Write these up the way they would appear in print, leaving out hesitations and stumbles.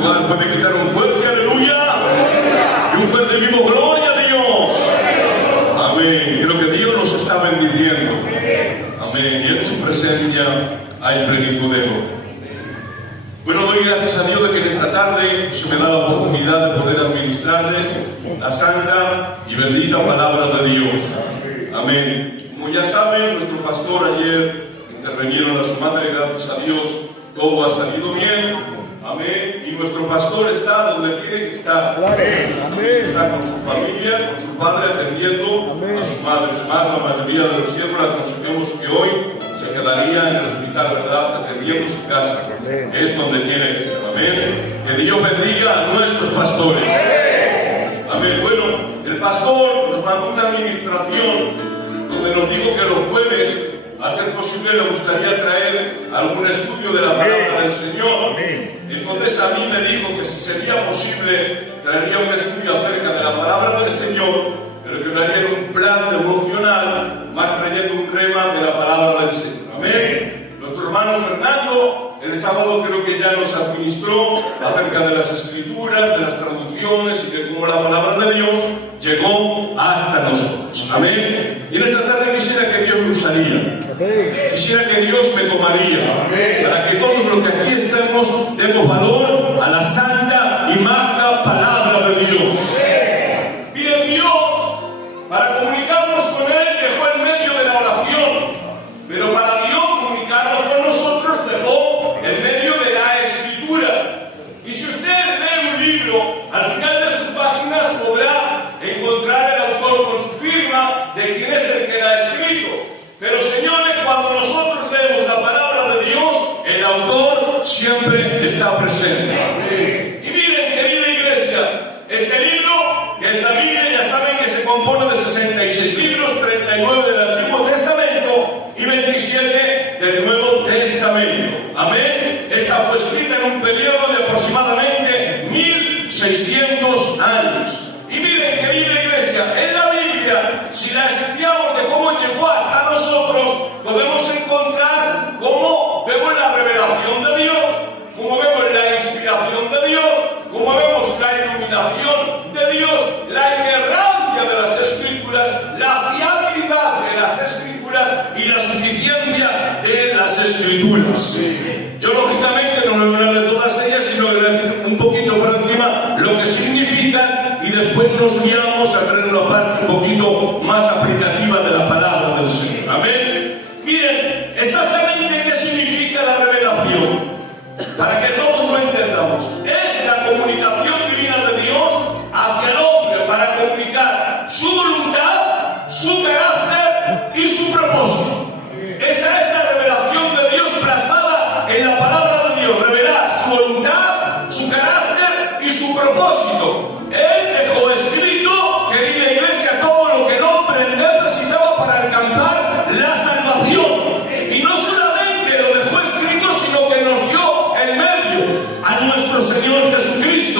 lugar puede quitar un fuerte aleluya y un fuerte vivo gloria a Dios. Amén. Creo que Dios nos está bendiciendo. Amén. Y en su presencia hay plenitud de gozo. Bueno, doy gracias a Dios de que en esta tarde se me da la oportunidad de poder administrarles la santa y bendita palabra de Dios. Amén. Como ya saben, nuestro pastor ayer intervinieron a su madre, gracias a Dios, todo ha salido bien. Amén. Y nuestro pastor está donde tiene que estar. Amén. Está con su familia, con su padre, atendiendo a su madre. Es más, la mayoría de los siervos le aconsejamos que hoy se quedaría en el hospital, ¿verdad? Atendiendo su casa. Que es donde tiene que estar. Amén. Que Dios bendiga a nuestros pastores. Amén. Bueno, el pastor nos mandó una administración donde nos dijo que los jueves, a ser posible, le gustaría traer algún estudio de la palabra del Señor. Entonces a mí me dijo que si sería posible, traería un estudio acerca de la palabra del Señor, pero que daría un plan devocional, más trayendo un rema de la palabra del Señor. Amén. Nuestro hermano Fernando, el sábado creo que ya nos administró acerca de las escrituras, de las traducciones y de cómo la palabra de Dios llegó hasta nosotros. Amén. Y en esta tarde quisiera que Dios me usaría. Quisiera que Dios me tomaría. Para que todos los que aquí estemos demos valor a la santa y magna palabra de Dios. Miren, Dios, para comunicarnos con Él dejó el medio de la oración. Pero para Dios comunicarnos con nosotros dejó el medio de la escritura. Y si usted lee un libro, al final de sus páginas podrá encontrar el autor con su firma de quién es el que la ha escrito. Pero señores, cuando nosotros leemos la palabra de Dios, el autor siempre está presente. Y miren, querida iglesia, este libro, esta Biblia, ya saben que se compone de 66 libros, 39 del Antiguo Testamento y 27 del Nuevo Testamento. Amén. Esta fue escrita en un periodo de aproximadamente 1600 años. Y miren, querida iglesia, en la Biblia, si la estudiamos de cómo llegó hasta nosotros, podemos encontrar cómo vemos la revelación de Dios, cómo vemos la inspiración de Dios, cómo vemos la iluminación de Dios, la inerrancia de las Escrituras, la fiabilidad de las Escrituras y la suficiencia de las Escrituras. Yo lógicamente no me voy a hablar de todas ellas, sino que voy a decir un poquito por encima lo que significan y después nos guiamos a traer una parte un poquito más aplicativa de la palabra del Señor. Amén. Miren, exactamente qué significa la revelación, para que todos lo entendamos. Es la comunicación divina de Dios hacia el hombre para comunicar su voluntad, su carácter y su propósito. Esa es la revelación de Dios plasmada en la palabra de Dios. Revelar su voluntad, su carácter y su propósito. Él dejó escrito, querida iglesia, todo lo que el hombre necesitaba para alcanzar la salvación. Y no solamente lo dejó escrito, sino que nos dio el medio a nuestro Señor Jesucristo.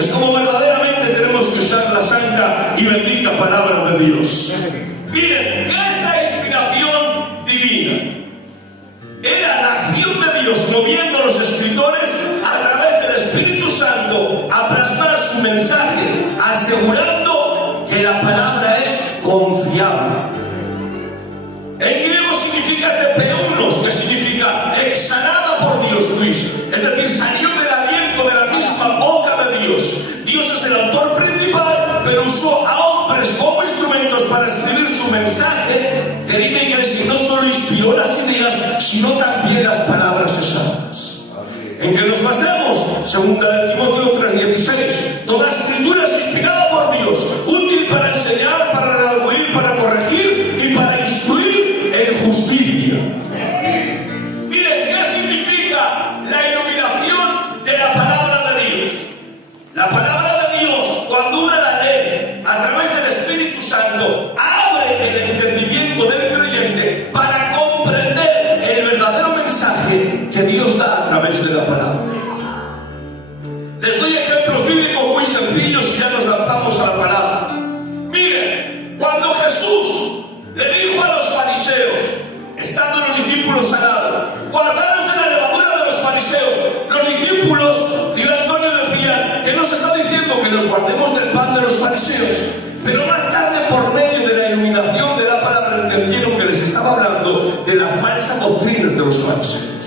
Es como verdaderamente tenemos que usar la santa y bendita palabra de Dios. Miren, ¿qué es la inspiración divina? Era la acción de Dios moviendo a los escritores a través del Espíritu Santo a plasmar su mensaje, asegurando que la palabra es confiable. En griego significa tepeunos, que significa exhalada por Dios, Luis. Es decir, salió del aliento de la misma boca de Dios. Dios es el autor principal, pero usó a hombres como instrumentos para escribir su mensaje. Querida iglesia, no solo inspiró las ideas, sino también las palabras exactas. ¿En qué nos basamos? Segunda de Timoteo 3:16. Toda escritura es inspirada por Dios, útil para enseñar, para redarguir, para corregir y para instruir en justicia. Miren, ¿qué significa la iluminación de la palabra de Dios? La palabra de Dios, cuando uno la lee a través del Espíritu Santo, abre el entendimiento del creyente para comprender el verdadero mensaje que Dios da a través de la palabra. Les doy ejemplos bíblicos muy sencillos y ya nos lanzamos a la palabra. Miren, cuando Jesús le dijo a los fariseos, estando los discípulos al lado, guardaros de la levadura de los fariseos, los discípulos, tío Antonio, decían que nos está diciendo que nos guardemos del pan de los fariseos, pero más tarde, por medio de la iluminación de la palabra, entendieron que les estaba hablando de las falsas doctrinas de los fariseos.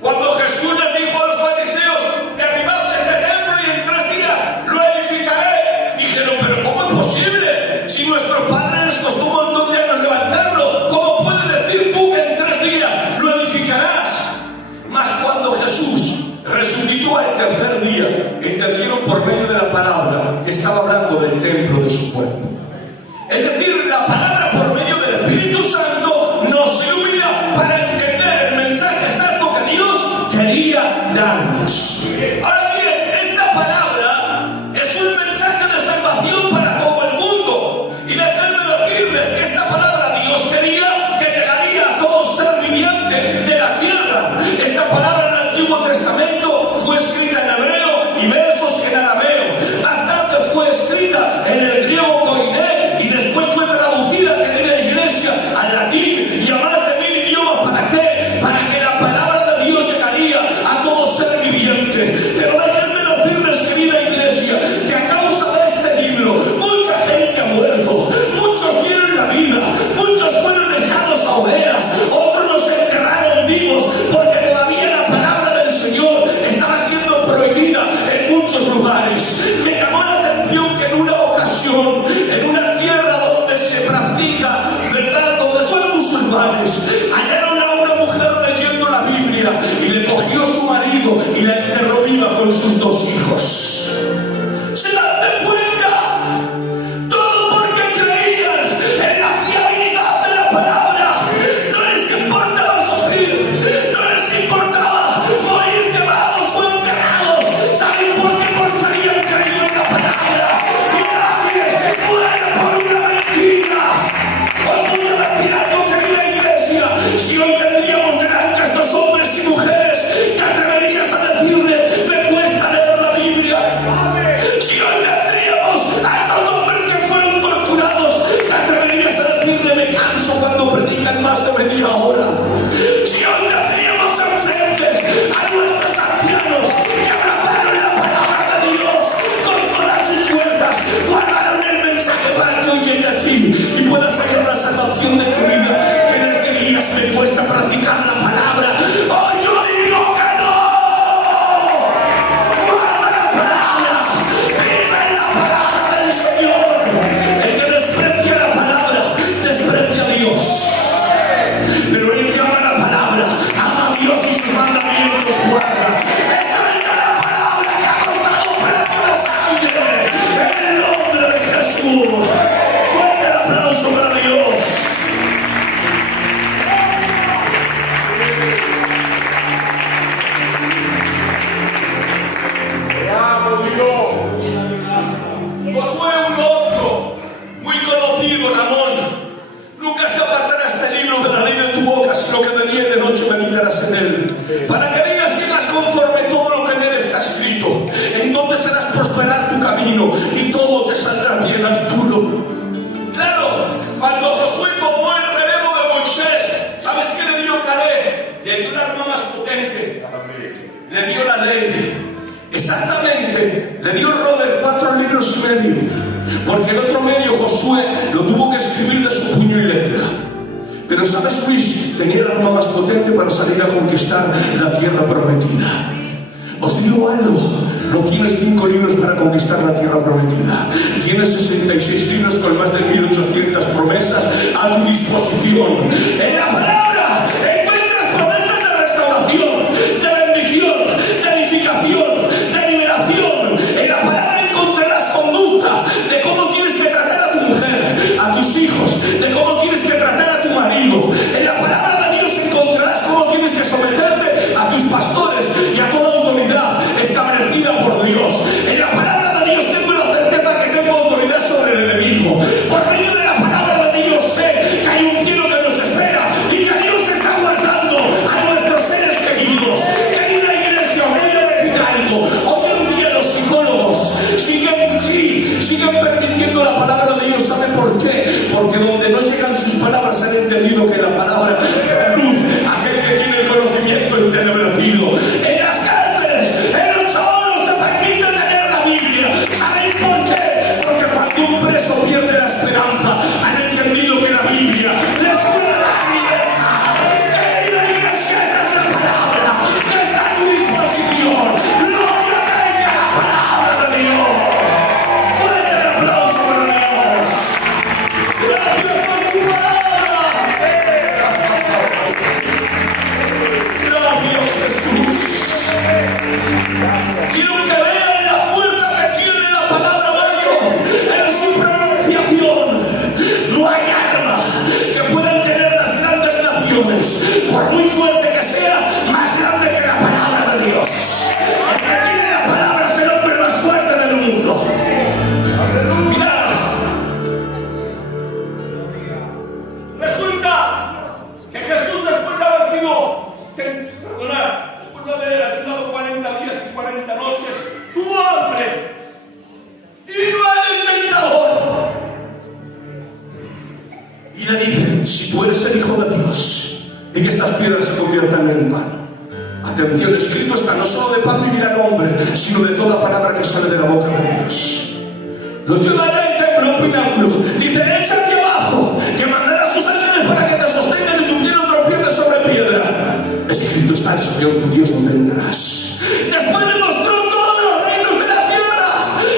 Cuando Jesús les dijo a los fariseos, derribad este templo y en 3 días lo edificaré, dijeron, pero ¿cómo es posible? Si nuestro padre les costó un montón de años levantarlo, ¿cómo puedes decir tú que en 3 días lo edificarás? Mas cuando Jesús resucitó al tercer día, entendieron por medio de la palabra que estaba hablando del templo de su cuerpo. Es decir, la palabra por medio del Espíritu Santo nos ilumina para entender el mensaje santo que Dios quería darnos. Ahora bien, esta palabra es un mensaje de salvación para todo el mundo. Y déjenme decirles que esta palabra Dios quería que llegaría a todo ser viviente de la tierra. Esta palabra en el Antiguo Testamento fue escrita en hebreo y versos en arameo. Más tarde fue escrita en el griego koiné y después fue traducida, querida iglesia, al latín y a más de 1000 idiomas. ¿Para qué? Para que la palabra de Dios llegaría a todo ser viviente. Pero déjenme decirles, querida iglesia, que a causa de este libro mucha gente ha muerto, muchos dieron la vida, muchos fueron echados a hogueras, otros los enterraron vivos, porque todavía la palabra del Señor estaba siendo prohibida en muchos lugares. Me llamó la atención que en una ocasión, en una tierra donde se practica, ¿verdad?, donde son musulmanes, hallaron a una mujer leyendo la Biblia y le cogió su marido y la enterró viva con sus 2 hijos. ¿Se dan de cuenta? Todo porque creían en la fiabilidad de la palabra. No les importaba sufrir, no les importaba morir quemados o enterrados. ¿Saben por qué? Porque habían creído en la palabra. Y nadie muere por una mentira. Os voy a decir algo, querida iglesia. Si hoy tendríamos delante a estos hombres y mujeres, ¿te atreverías a decirle, me cuesta leer la Biblia? camino y todo te saldrá bien, Arturo. Claro, cuando Josué tomó el relevo de Moisés, ¿sabes qué le dio Caleb? Le dio un arma más potente, le dio la ley. Exactamente, le dio Robert 4 libros y medio, porque el otro medio Josué lo tuvo que escribir de su puño y letra. Pero ¿sabes, Luis? Tenía el arma más potente para salir a conquistar la tierra prometida. Os digo algo, no tienes 5 libros para conquistar la tierra prometida, tienes 66 libros con más de 1800 promesas a tu disposición. En la palabra encuentras promesas de restauración, de bendición, de edificación, de liberación. En la palabra encontrarás conducta de cómo tienes que tratar a tu mujer, a tus hijos, de cómo tienes que tratar a tu marido. En la palabra de Dios encontrarás cómo tienes que someterte a tus pastores y a toda autoridad establecida por Dios. En la palabra de Dios tengo la certeza que tengo autoridad sobre el enemigo. Por medio de la palabra de Dios sé que hay un cielo que nos espera y que Dios está guardando a nuestros seres queridos. Querida iglesia, voy a decir algo. Hoy en día los psicólogos siguen permitiendo la palabra de Dios. ¿Sabe por qué? Porque donde no llegan sus palabras han entendido que la palabra es luz. Aquel que tiene el conocimiento entenebrecido. En las cárceles, en los choros se permite leer la Biblia. ¿Sabéis por qué? Porque cuando un preso pierde la esperanza, han entendido que la Biblia les puede dar libertad. Querida iglesia, esta es la palabra que está a tu disposición. Gloria tenga la palabra de Dios. Fuerte el aplauso para Dios. Gracias por tu palabra. Gracias, Jesús. Quiero que vean la fuerza que tiene la palabra Mayo en su pronunciación. No hay arma que puedan tener las grandes naciones, por muy fuerte que sea, más grande que la palabra de Dios. El que tiene la palabra es el hombre más fuerte del mundo. Mirad, resulta que Jesús, después de haber sido, después de haber ayunado 40 días y 40 noches, tuvo hambre y vino al tentador y le dice: si tú eres el Hijo de Dios y que estas piedras se conviertan en pan. Atención, escrito está: no solo de pan vivirá el hombre, sino de toda palabra que sale de la boca de Dios. Lo lleva allá al templo, un pináculo. Dice: échate abajo, que mandará sus ángeles para que te sostengan y tu pie no tropiece sobre piedra. Escrito está: el Señor tu Dios donde entrarás. Después le mostró todos los reinos de la tierra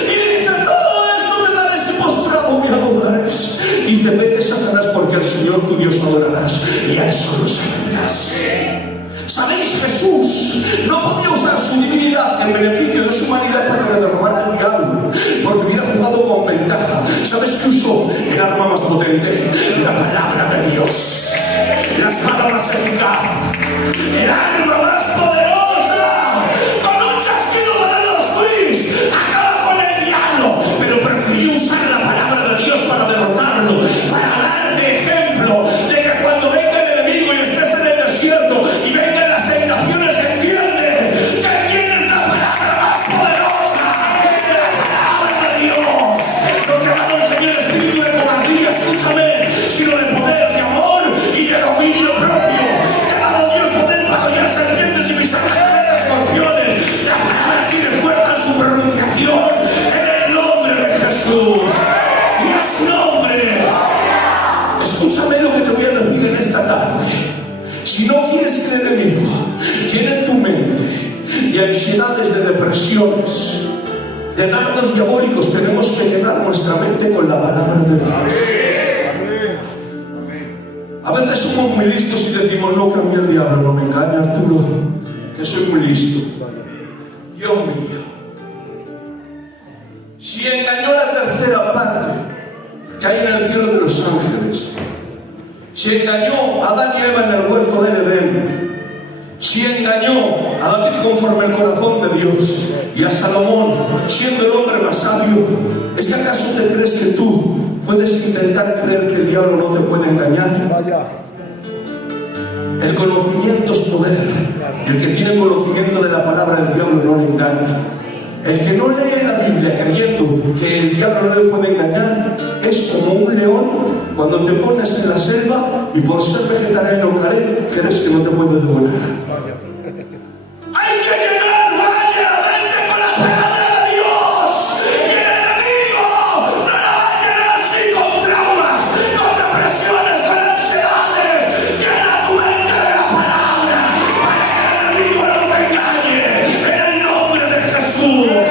y le dice: todo esto te daré si postrado me adorares. Dice: vete, Satanás, porque al Señor tu Dios adorarás y a él solo servirás. ¿Sabéis? Jesús no podía usar su divinidad en beneficio de su humanidad para derrobar al diablo, porque hubiera jugado con ventaja. ¿Sabes qué usó? El arma más potente, la palabra de Dios, la espada más eficaz, el arma más poderosa. Con un chasquido de dedos, Luis acaba con el diablo, pero prefirió usar la palabra de Dios para derrotarlo, para darte ejemplo de que cuando venga el enemigo y estés en el desierto y vengan las tentaciones, entiende que tienes la palabra más poderosa, la palabra de Dios. No te ha dado el Señor espíritu de cobardía, escúchame, sino de poder, de amor y de dominio propio. Te ha dado Dios poder para hollar serpientes y pisar las escorpiones. La palabra tiene fuerza en su pronunciación, en el nombre de Jesús. Y a su nombre. Escúchame lo que te voy a decir en esta tarde. Si no quieres que el enemigo llene tu mente de ansiedades, de depresiones, de dardos diabólicos, tenemos que llenar nuestra mente con la palabra de Dios. A veces somos muy listos y decimos: no cambia el diablo, no me engañe, Arturo, que soy muy listo. Dios mío, si engañó la tercera parte que hay en el cielo de los ángeles, si engañó a Adán y Eva en el huerto del Edén, si engañó a David conforme al corazón de Dios y a Salomón siendo el hombre más sabio, ¿es que acaso te crees que tú puedes intentar creer que el diablo no te puede engañar? El conocimiento es poder. El que tiene conocimiento de la palabra del diablo no le engaña. El que no lee la Biblia creyendo que el diablo no le puede engañar es como un león cuando te pones en la selva y por ser vegetariano crees que no te puede devorar. Hay que llenar vaya mente con la palabra de Dios, y el enemigo no la va a llenar así con traumas, con depresiones, con ansiedades. Llena tu mente de la palabra para que el enemigo no te engañe, en el nombre de Jesús.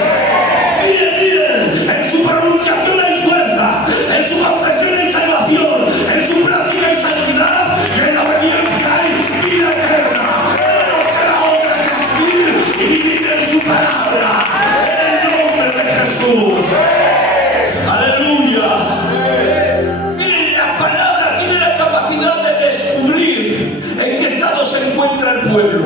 Miren, en su pronunciación hay fuerza, en su confesión hay salvación, en su práctica hay santidad y en la obediencia hay vida eterna. Y vivir en su palabra, en el nombre de Jesús. Aleluya. Miren, la palabra tiene la capacidad de descubrir en qué estado se encuentra el pueblo.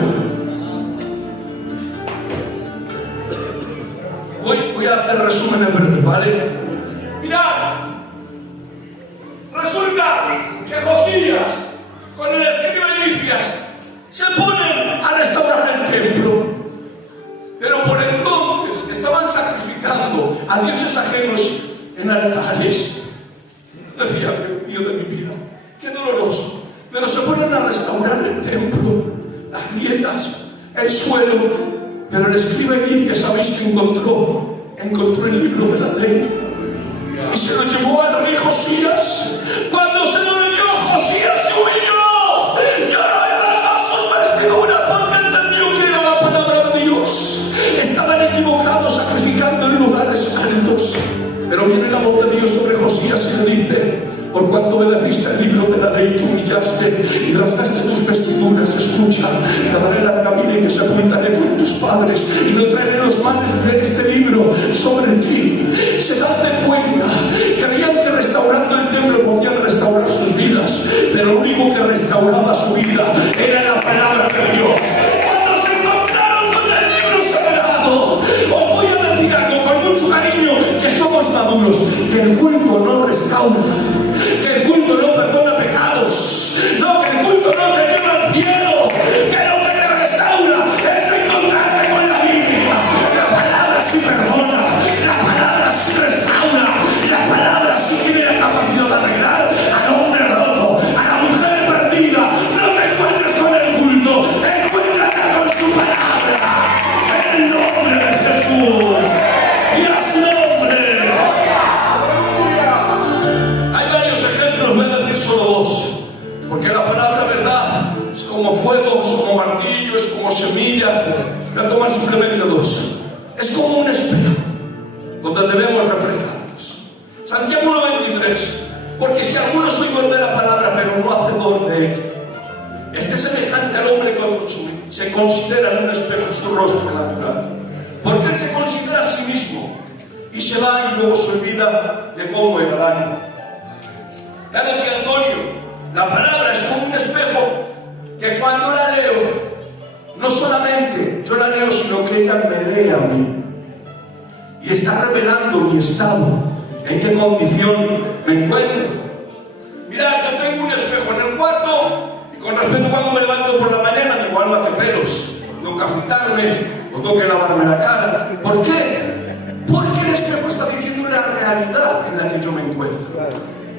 Voy a hacer resumen en breve, ¿vale? Mirad, resulta que Josías con el escriba Hilcías se ponen a restaurar el templo, pero por entonces estaban sacrificando a dioses ajenos en altares. Decía, Dios mío de mi vida, qué doloroso. Pero se ponen a restaurar el templo, las grietas, el suelo. Pero el escriba Hilcías, ¿sabéis que encontró el libro de la ley? Y se lo llevó al rey Josías. Cuando se lo leyó, Josías se humilló, lloró y rasgó sus vestiduras porque entendió que era la palabra de Dios. Estaban equivocados sacrificando en lugares altos. Pero viene la voz de Dios sobre Josías y le dice: por cuanto obedeciste el libro de la ley, te humillaste y rasgaste tus vestiduras, escucha, te daré larga vida y te sepultaré con tus padres y no traeré los males de este libro sobre ti. Se dan de cuenta, creían que restaurando el templo podían restaurar sus vidas, pero lo único que restauraba su vida era la palabra de Dios. Cuando se encontraron con el libro sagrado, os voy a decir algo con mucho cariño, que somos maduros, que el culto no restaura, que el culto no perdona pecados, no, que el culto no te lleva al cielo, que lo que te restaura es encontrarte con la Biblia. La palabra sí perdona, la palabra sí restaura, la palabra sí tiene la capacidad de arreglar al hombre roto, a la mujer perdida. No te encuentres con el culto, encuéntrate con su palabra, en el nombre de Jesús. Y a su nombre. Voy a decir solo dos, porque la palabra verdad es como fuego, es como martillo, es como semilla. Voy a tomar simplemente dos. Es como un espejo donde debemos reflejarnos. Santiago 1:23, porque si alguno es oidor de la palabra pero no hacedor de ella, este es semejante al hombre cuando se considera en un espejo su rostro natural, porque él se considera a sí mismo y se va y luego se olvida de cómo era el daño. Claro que, Antonio, la palabra es como un espejo que cuando la leo, no solamente yo la leo, sino que ella me lee a mí y está revelando mi estado, en qué condición me encuentro. Mirad, yo tengo un espejo en el cuarto y con respecto a cuando me levanto por la mañana, digo, alma que pelos, tengo que afeitarme o tengo que lavarme la cara. ¿Por qué? Porque el espejo está diciendo la realidad en la que yo me encuentro.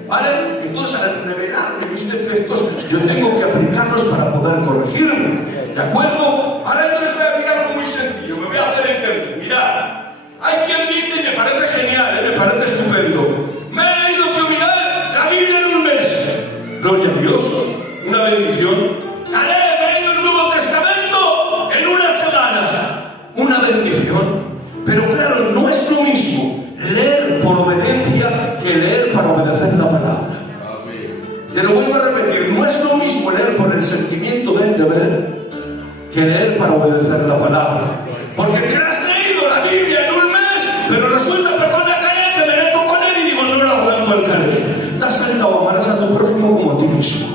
¿Vale? Entonces, al revelarme mis defectos, yo tengo que aplicarlos para poder corregirme. ¿De acuerdo? Ahora entonces voy a decir algo muy sencillo, me voy a hacer entender. Mirad, hay quien dice, y me parece genial, me parece estupendo: me he leído la Biblia en un mes. Gloria a Dios, una bendición. Me he leído el Nuevo Testamento en una semana. Una bendición. Pero claro, no es lo mismo leer por obediencia que leer para obedecer la palabra. Te lo vuelvo a repetir, no es lo mismo leer por el sentimiento del deber que leer para obedecer la palabra. Porque te has leído la Biblia en un mes, pero resulta, perdona, Karen, que me meto con él y digo, no lo aguanto el Karen. Te has saltado, amarás a tu prójimo como a ti mismo.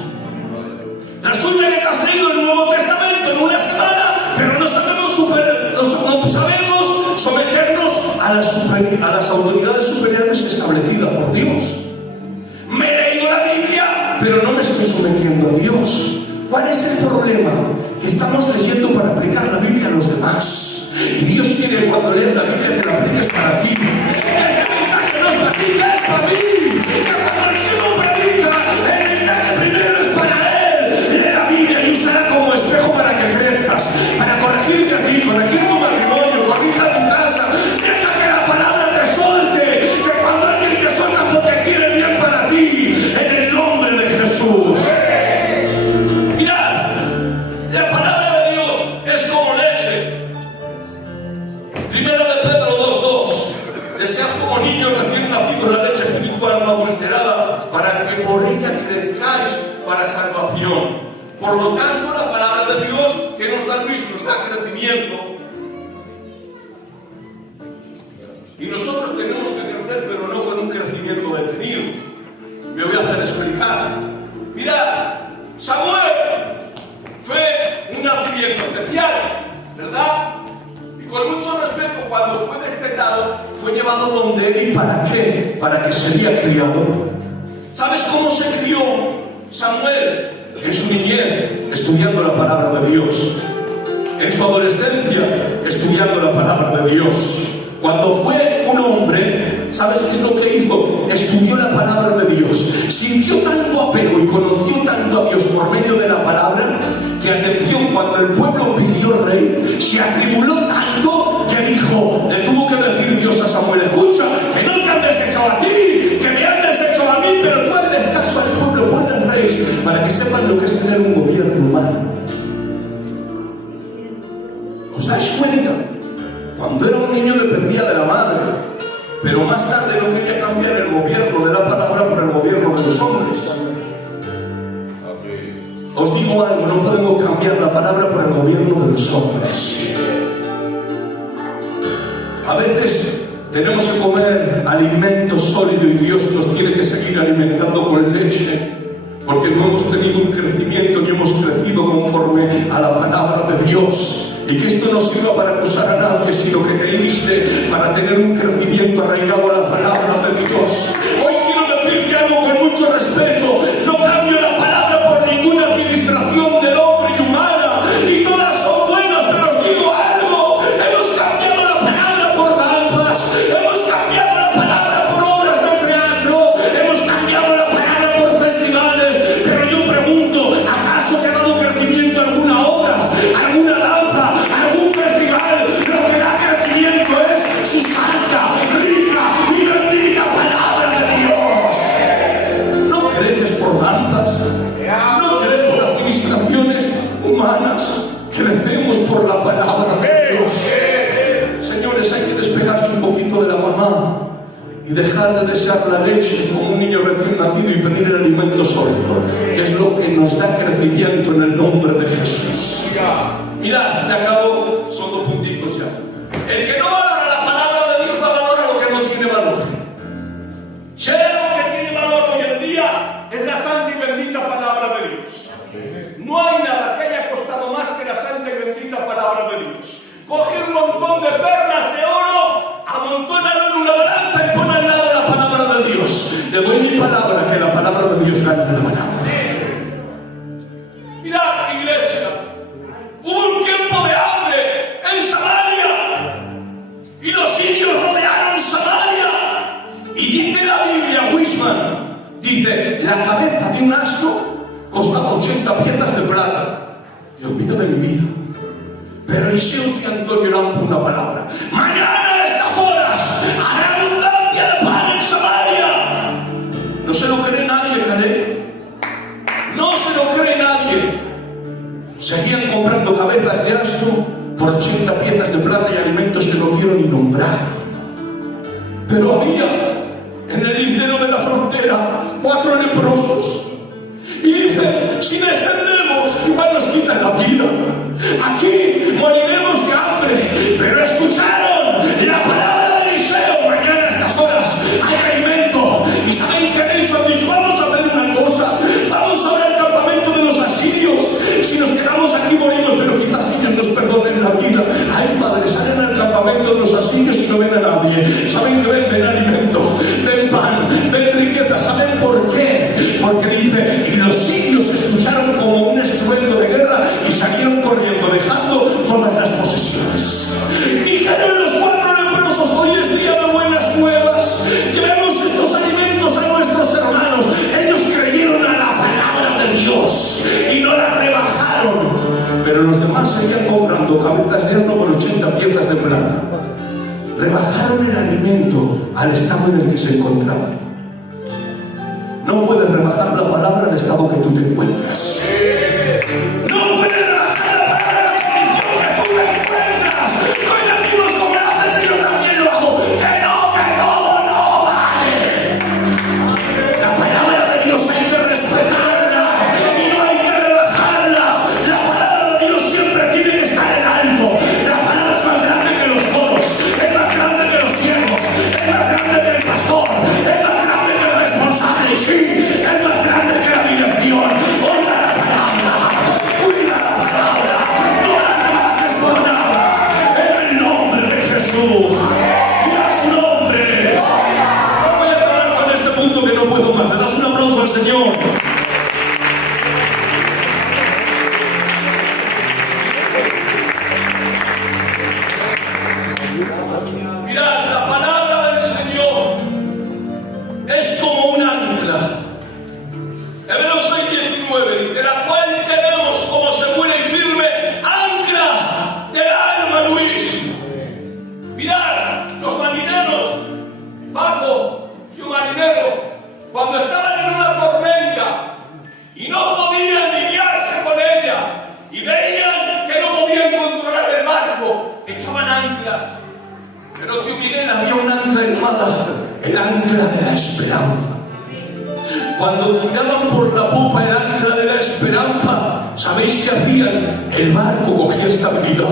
Resulta que te has leído el Nuevo Testamento en una semana, pero no sabemos someternos a las autoridades superiores establecidas por Dios. Me he leído la Biblia, pero no me estoy sometiendo a Dios. ¿Cuál es el problema? Que estamos leyendo para aplicar la Biblia a los demás. Y Dios quiere que cuando lees la Biblia te la apliques para ti. Este mensaje no es para ti, que es para mí. Que cuando el siervo predica, el mensaje primero es para él. Lee la Biblia y úsala como espejo para que crezcas, para corregirte a ti, corregir tu matrimonio, corrija tu casa. Deja que la palabra te suelte, que cuando alguien te suelta porque quiere bien para ti, en el nombre de Jesús. Mirad, la palabra de Dios es como leche. Primera de Pedro 2:2. Deseas como niños recién nacidos la leche espiritual no adulterada, para que por ella crezcáis para salvación. Por lo tanto, la palabra de Dios que nos da Cristo nos da crecimiento. Y nosotros tenemos que crecer, pero no con un crecimiento detenido. Me voy a hacer explicar. Mirad, Samuel fue un nacimiento especial, ¿verdad? Y con mucho respeto, cuando fue destetado, fue llevado donde él. ¿Y para qué? Para que sería criado. ¿Sabes cómo se crió Samuel? En su niñez, estudiando la palabra de Dios. En su adolescencia, estudiando la palabra de Dios. Cuando fue un hombre, ¿sabes qué es lo que hizo? Estudió la palabra de Dios. Sintió tanto apego y conoció tanto a Dios por medio de la palabra, que atención, cuando el pueblo pidió rey, se atribuló tanto que dijo, le tuvo que decir Dios a Samuel: escucha, que no te han desechado a ti, que me han desechado a mí, pero tú haces caso al pueblo, ponle reyes, para que sepan lo que es tener un gobierno humano. ¿Os dais cuenta? Cuando era un niño dependía de la madre, pero más tarde no quería cambiar el gobierno de la palabra por el gobierno de los hombres. Os digo algo, no podemos cambiar la palabra por el gobierno de los hombres. A veces tenemos que comer alimento sólido y Dios nos tiene que seguir alimentando con leche, porque no hemos tenido un crecimiento ni hemos crecido conforme a la palabra de Dios. Y que esto no sirva para acusar a nadie, sino que te inste para tener un crecimiento arraigado a la palabra de Dios. Hoy quiero decirte algo con mucho respeto: no cambio la palabra por ninguna administración del hombre y humana, y todas son buenas, pero os digo algo: hemos cambiado la palabra por danzas, hemos cambiado la palabra por obras de teatro, hemos cambiado la palabra por festivales. Pero yo pregunto, ¿acaso te ha dado crecimiento alguna obra, alguna danza, algún festival? Lo que da crecimiento es su santa, rica y bendita palabra de Dios. No creces por danzas, no creces por administraciones humanas, crecemos por la palabra de Dios. Señores, hay que despegarse un poquito de la mamá y dejar de desear la leche como un niño recién nacido y pedir el alimento sólido, que es lo que nos da crecimiento en el nombre de Jesús. Mirad, te acabo, son 2 puntitos ya. El que no valora la palabra de Dios no valora lo que no tiene valor. Si hay algo que tiene valor hoy en día, es la santa y bendita palabra de Dios. No hay nada que haya costado más que la santa y bendita palabra de Dios. Coge un montón de perlas de oro, amontónalo en una balanza y pon al lado la palabra de Dios. Te doy mi palabra, que la palabra de Dios gana en la balanza. Mirad, iglesia, hubo un tiempo de hambre en Samaria y los sirios rodearon Samaria. Y dice la Biblia, Wisman, dice, la cabeza de un asno costaba 80 piezas de plata. Dios mío de mi vida. Pero Eliseo y Antonio lanzan una palabra: mañana a estas horas habrá abundancia de pan en Samaria. No se lo cree nadie, Caleb. No se lo cree nadie. Seguían comprando cabezas de asno por 80 piezas de plata y alimentos que no quiero ni nombrar. Pero había en el lindero de la frontera 4 leprosos. Y dicen, si descendemos, igual nos quitan la vida. Aquí moriremos de hambre. Pero escucharon la palabra de Eliseo: mañana a estas horas hay alimento. ¿Y saben qué han hecho? Han dicho, vamos a hacer una cosa, vamos a ver el campamento de los asirios. Si nos quedamos aquí morimos, pero quizás ellos nos perdonen la vida. Ay, padre, salen al campamento de los asirios y no ven a nadie. ¿Saben que ven? Ven alimento, ven pan, ven riqueza. ¿Saben por qué? Porque dice, y los sirios escucharon como un estruendo de guerra y salieron corriendo, dejando todas las posesiones. rebajaron el alimento al estado en el que se encontraban. No puedes rebajar la palabra al estado que tú te encuentras. No puedes rebajar la palabra a la condición que tú te encuentras. Hoy decimos como lo hace el Señor, también lo hago. Que todo no vale. La palabra de Dios hay que respetarla y no hay que rebajarla. La palabra de Dios siempre tiene que estar en alto. La palabra es más grande que los coros, es más grande que los siervos, es más grande que el pastor, es más grande que el responsable. Sí, es más grande que la dirección. Honra la palabra, cuida la palabra, no la rebajes por nada. En el nombre de Jesús y a su nombre. Voy a acabar con este punto que no puedo más. ¿Me das un aplauso al Señor? Mirad, la palabra del Señor es como un ancla. Hebreos 6:19 dice: la cual tenemos como segura y firme ancla del alma, Luis. Mirad, los marineros, Paco y un marinero, cuando estaban en una tormenta y no podían lidiarse con ella y veían que no podían controlar el barco, echaban anclas. Pero tío Miguel, había un ancla llamada el ancla de la esperanza. Cuando tiraban por la popa el ancla de la esperanza, ¿sabéis qué hacían? El barco cogía estabilidad,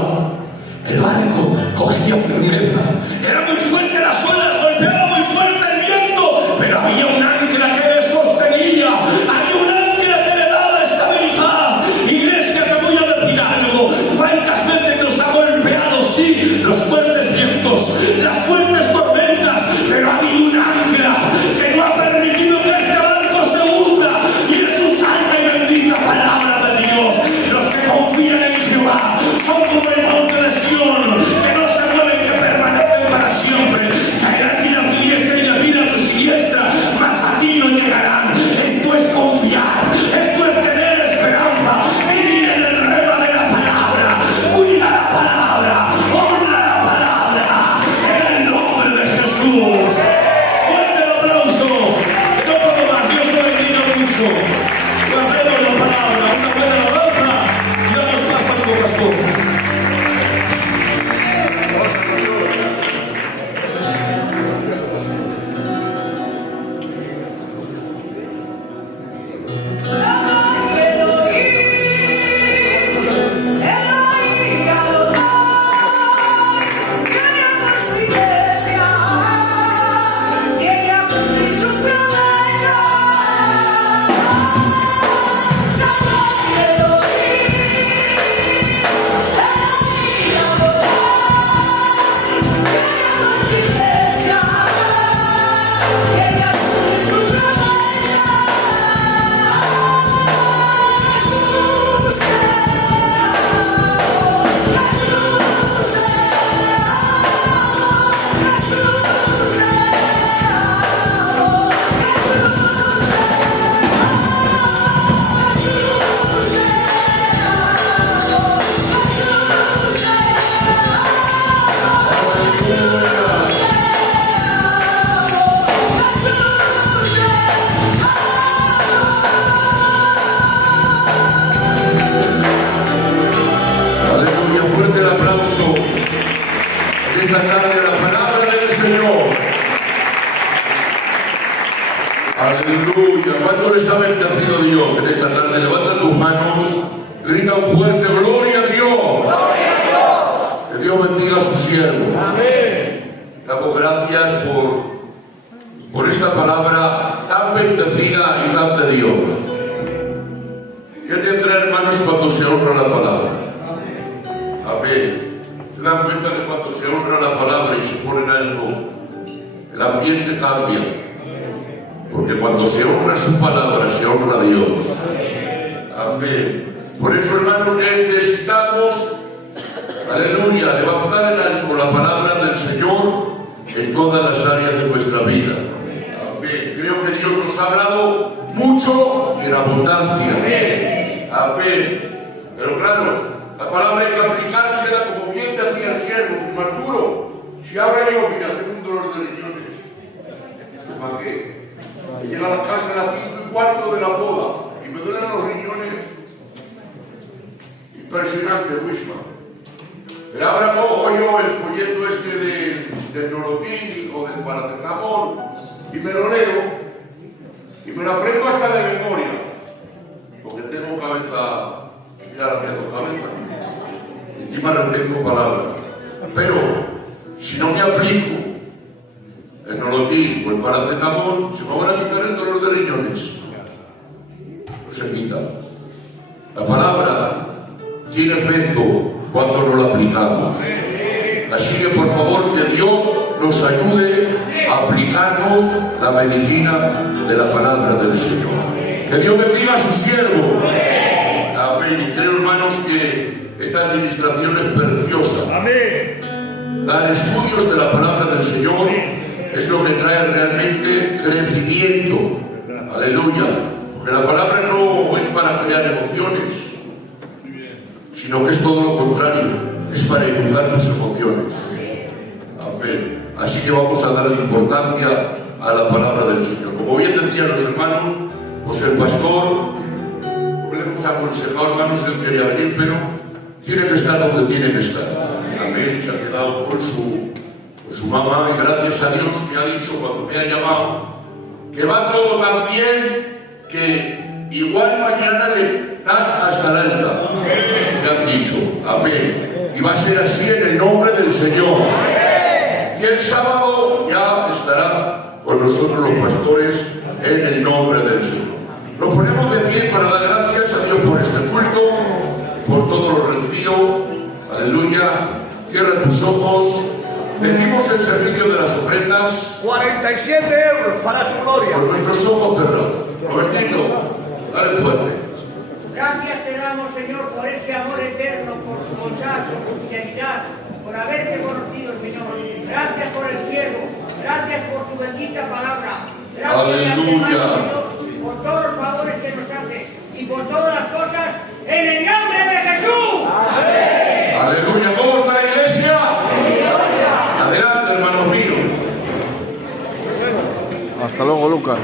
el barco cogía firmeza. Era muy fuerte las olas, golpeaba muy fuerte el viento, pero había un ancla que le sostenía, había un ancla que le daba estabilidad. Iglesia, te voy a decir algo. ¿Cuántas veces nos ha golpeado, sí, los fuertes vientos, las fuertes tormentas, pero había un ancla que no ha permitido que este barco se hunda? Y es su santa y bendita palabra de Dios. Los que confían en Jehová son como el monte de Sión, que no se mueven, que permanecen para siempre. Caerán ni a tu diestra ni a tu siniestra, mas a ti no llegarán. Esto es confiar, esto es tener esperanza, vivir en el rema de la palabra, cuida la palabra, honra la palabra, en el nombre de Jesús. Fuerte el aplauso, que no puedo más. Dios te bendiga mucho. Guardemos la palabra, una buena alabanza y damos paso al nuevo pastor. esta tarde la palabra del Señor. Aleluya. ¿Cuánto les ha bendecido Dios en esta tarde? Levanta tus manos, grita un fuerte gloria a Dios. Gloria a Dios. Que Dios bendiga a su siervo. Amén. Damos gracias por esta palabra tan bendecida y tan de Dios. ¿Qué tendrá, hermanos, cuando se honra la palabra? Amén. Se dan cuenta que cuando se honra la palabra y se pone en alto, el ambiente cambia. Porque cuando se honra su palabra, se honra a Dios. Amén. Por eso, hermanos, necesitamos, aleluya, levantar en alto la palabra del Señor en todas las áreas de nuestra vida. Amén. Creo que Dios nos ha hablado mucho en abundancia. Amén. Pero claro, la palabra hay que aplicársela como bien decía el siervo, como Arturo. Si ahora yo, mira, tengo un dolor de riñones, ¿para qué? He llegado a casa a las 5:15 de la boda y me duelen los riñones. Impresionante, Wisman. Pero ahora cojo yo el folleto este del Nolotil o del paracetamol y me lo leo y me lo aprendo hasta de memoria. Porque tengo cabeza, mira la que tengo cabeza. Y encima retengo palabras. Pero si no me aplico el Nolotil o el paracetamol, se me van a quitar el dolor de riñones. No se quita. La palabra tiene efecto cuando no la aplicamos. Así que por favor que Dios nos ayude a aplicarnos la medicina de la palabra del Señor. Que Dios bendiga a su siervo. Amén. Creo, hermanos, que esta administración es preciosa. Amén. Dar estudios de la palabra del Señor es lo que trae realmente crecimiento. Aleluya. Porque la palabra no es para crear emociones, sino que es todo lo contrario, es para educar tus emociones. Amén. Así que vamos a dar importancia a la palabra del Señor. Como bien decían los hermanos, pues el pastor, como le hemos aconsejado, hermanos, él quería venir, pero tiene que estar donde tiene que estar. Amén. Se ha quedado con su mamá y gracias a Dios me ha dicho cuando me ha llamado que va todo tan bien que igual mañana le da hasta la alta. Me han dicho, amén. Y va a ser así en el nombre del Señor. Y el sábado ya estará con nosotros los pastores en el nombre del Señor. Nos ponemos de pie para dar gracias a Dios por este culto, por todo lo recibido. Aleluya. Cierra tus ojos. Decimos el servicio de las ofrendas. 47 euros para su gloria. Con nuestros ojos cerrados. Robertito, dale fuerte. Gracias te damos, Señor, por ese amor eterno, por tu bondad, por tu sinceridad, por haberte conocido, Señor. Gracias por el cielo, gracias por tu bendita palabra. Gracias, Aleluya. Señor, por todos los favores que nos haces y por todas las cosas, en el nombre de Jesús. Amén. Aleluya. ¿Cómo está la iglesia? Adelante, hermanos míos. Hasta luego, Lucas.